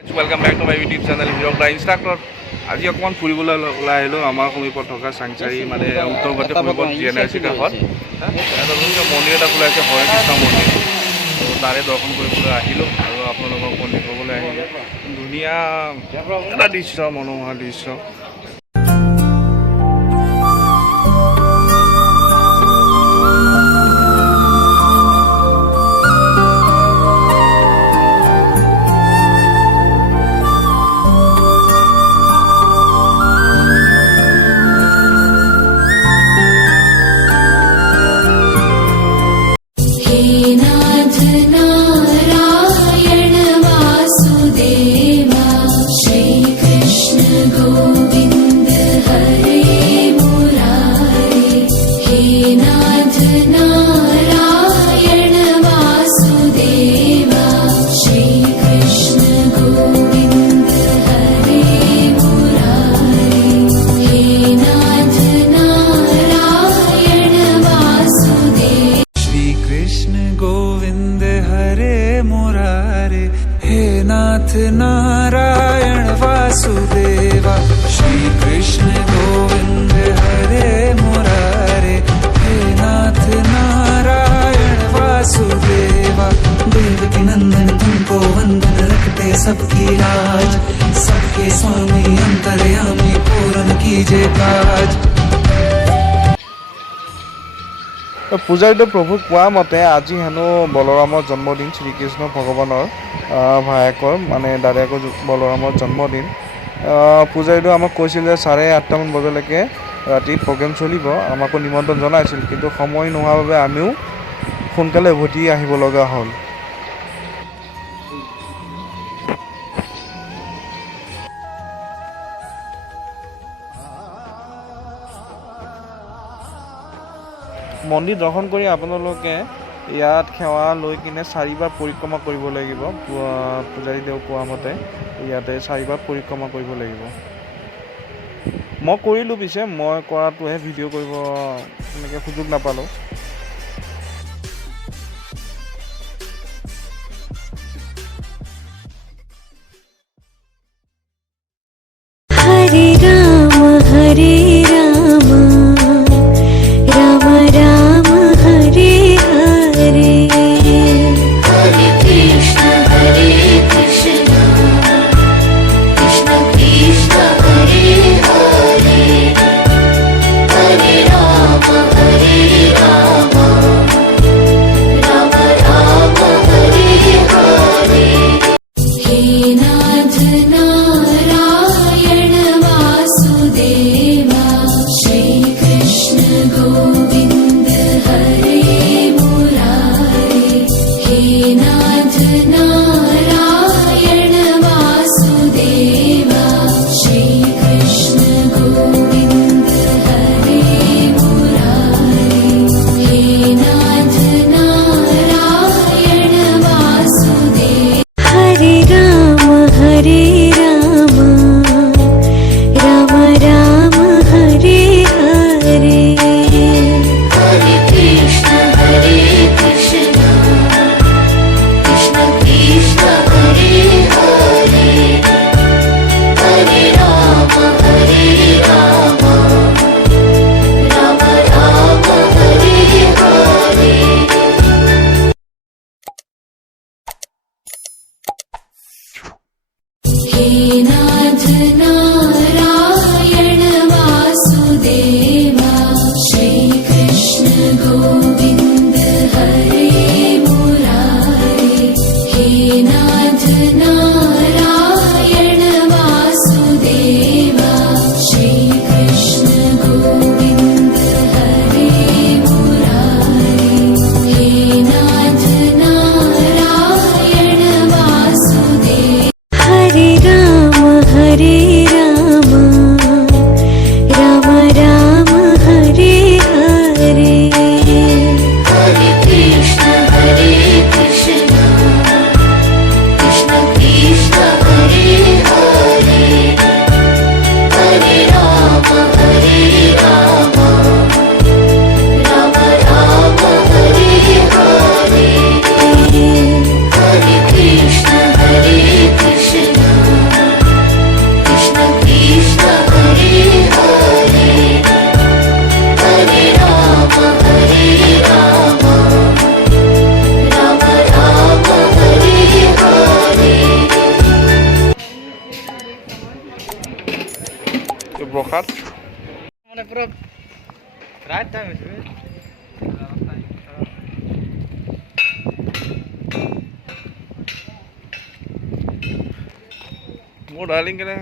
Welcome back to my YouTube channel Hirak da instructor. आज अकमान फुरिबले ओলাই আহিলো আমাৰ সমীপত থকা চাংচাৰী মানে উত্তৰ গুৱাহাটী সমীপত জিএনআৰচি কাষত মন্দিৰ এটা খোলাইছে হৰে কৃষ্ণ মন্দিৰ। তো তাৰে দৰ্শন কৰিবলৈ আহিলোঁ আৰু আপোনালোকক মন্দিৰ ক'বলৈ আহিলোঁ। ধুনীয়া এটা দৃশ্য, মনোমোহা দৃশ্য। नाथ नारायण वासुदेवा श्री कृष्ण गोविंद हरे मुरारे हे नाथ नारायण वासुदेवा देवकी नंदन तुमको वंदन रखते सबकी लाज सबके स्वामी अंतर्यामी पूर्ण कीजिए काज। পূজাৰীটো প্ৰভুক কোৱা মতে আজি হেনো বলৰামৰ জন্মদিন, শ্ৰীকৃষ্ণ ভগৱানৰ ভায়েকৰ মানে দাদাকৰ বলৰামৰ জন্মদিন। পূজাৰীটো আমাক কৈছিল যে 8:30মান বজালৈকে ৰাতি প্ৰগ্ৰেম চলিব, আমাকো নিমন্ত্ৰণ জনাইছিল, কিন্তু সময় নোহোৱাৰ বাবে আমিও সোনকালে উভতি আহিব লগা হ'ল। মন্দিৰ দৰ্শন কৰি আপোনালোকে ইয়াত সেৱা লৈ কিনে 4বাৰ পৰিক্ৰমা কৰিব লাগিব। পূজাৰীদেউ কোৱা মতে ইয়াতে 4বাৰ পৰিক্ৰমা কৰিব লাগিব। মই কৰিলোঁ, পিছে মই কৰাটোহে ভিডিঅ' কৰিব এনেকৈ সুযোগ নাপালোঁ। हरे राम राम राम हरे हरे, हरे कृष्ण कृष्ण कृष्ण हरे हरे, हरे राम राम राम हरे हरे। हे नाथ नारायण वासुदेवा श्री कृष्ण गोविंद हरे मुरारे, हे नाथ नारायण वासुदेवा श्री कृष्ण गोविंद हरे मुरारे, हे नाथ नारायण वासुदेव। हरे राम राम राम हरे हरे, हरे कृष्ण कृष्ण कृष्ण हरे हरे, हरे राम राम राम हरे हरे। हे नाथ नारायण वासुदेवा श्री कृष्ण गोविंद हरे मुरारे, हे नाथ नारायण वासुदेवा श्री कृष्ण गोविंद हरे मुरारे, हे नाथ नारायण वासुदेव। हरे राम প্ৰসাদ মানে পুরো রাত টাইম হয়েছে মোৰ ডাৰ্লিং কেনে